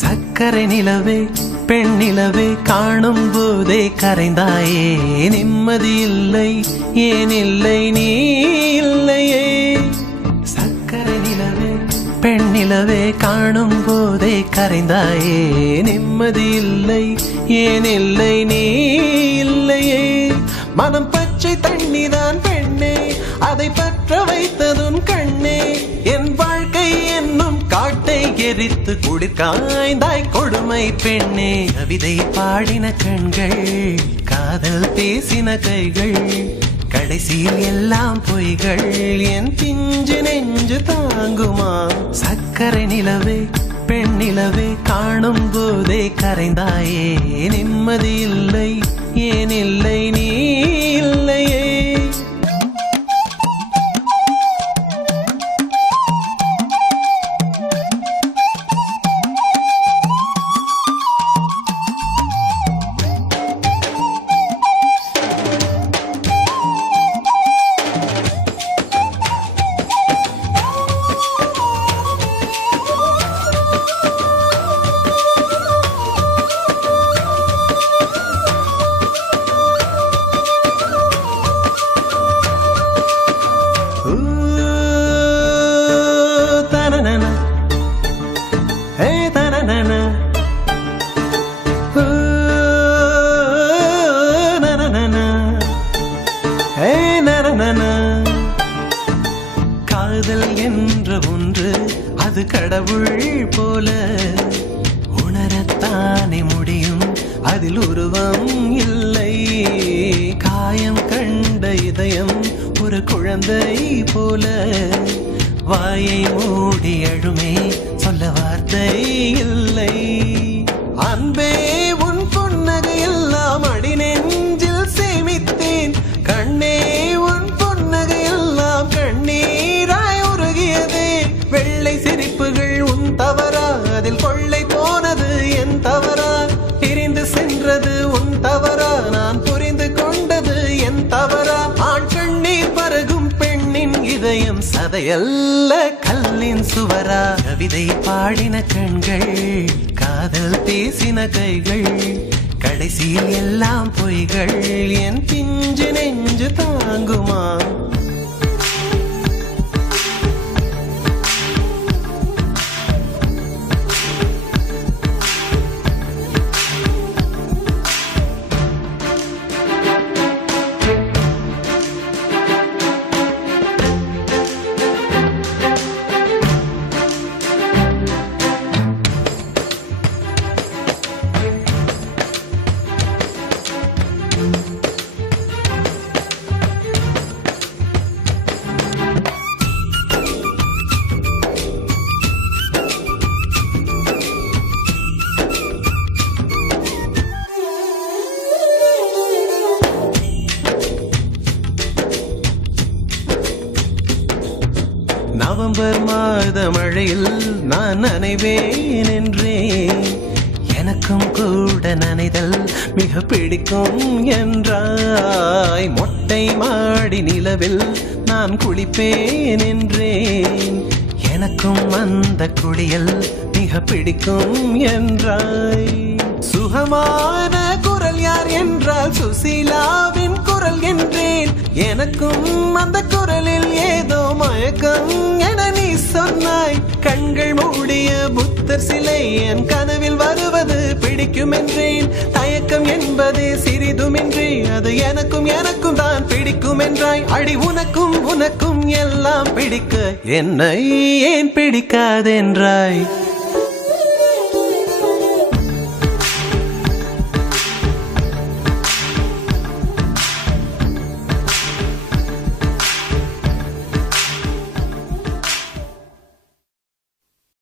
சக்கரை நிலவே பெண் நிலவே காணும் போதே கரைந்தாயே நிம்மதி இல்லை ஏன் இல்லை நீ இல்லையே சக்கரை நிலவே பெண் நிலவே காணும் போதே கரைந்தாயே நிம்மதி இல்லை ஏன் இல்லை நீ இல்லையே மனம் பச்சை தண்ணிதான் பெண்ணே அதை பற்ற வைத்ததுன் கண்ணே என் வாழ்க்கை என்னும் காட்டை எரித்து குளிர்காய்ந்தாய் கொடுமை பெண்ணே கவிதை பாடின கண்கள் காதல் பேசின கைகள் கடைசியில் எல்லாம் பொய்கள் என் பிஞ்சு நெஞ்சு தாங்குமா சக்கரை நிலவே பெண் நிலவே காணும் போதே கரைந்தாயே நிம்மதி இல்லை ஏன் இல்லை நீ இல்லையே காதல் என்ற ஒன்று அது கடவுள் போல உணரத்தானே முடியும் அதில் உருவம் இல்லை காயம் கண்ட இதயம் ஒரு குழந்தை போல வாயை மூடி அழுமே சொல்ல வார்த்தை இல்லை அன்பே உன் புன்னகை எல்லாம் அடி நெஞ்சில் சேமித்தேன் கண்ணே உன் புன்னகை எல்லாம் கண்ணீராய் உருகியதே வெள்ளை சிரிப்புகள் உன் தவறா அதில் கொள்ளை போனது என் தவறா பிரிந்து சென்றது உன் தவறா நான் புரிந்து கொண்டது என் தவறா ஆண் கண்ணீர் பருகும் பெண்ணின் இதயம் சதையல்ல கல்லின் சுவரா கவிதை பாடின கண்கள் காதல் பேசின கைகள் கடைசியில் எல்லாம் பொய்கள் என் பிஞ்சு நெஞ்சு தாங்குமா நவம்பர் மாத மழையில் நான் நனைவேன் என்றேன் எனக்கும் கூட நனைதல் மிக பிடிக்கும் என்றாய் மொட்டை மாடி நிலவில் நான் குளிப்பேன் என்றேன் எனக்கும் அந்த குளியல் மிக பிடிக்கும் என்றாய் சுகமான குரல் யார் என்றால் சுசீலாவின் குரல் என்றேன் எனக்கும் அந்த குரலில் ஏதோ மயக்கம் என நீ சொன்னாய் கண்கள் மூடிய புத்தர் சிலை என் கனவில் வருவது பிடிக்கும் என்றேன் தயக்கம் என்பதே சிறிதுமின்றி அது எனக்கும் எனக்கும் தான் பிடிக்கும் என்றாய் அடி உனக்கும் உனக்கும் எல்லாம் பிடிக்க என்னை ஏன் பிடிக்காதென்றாய்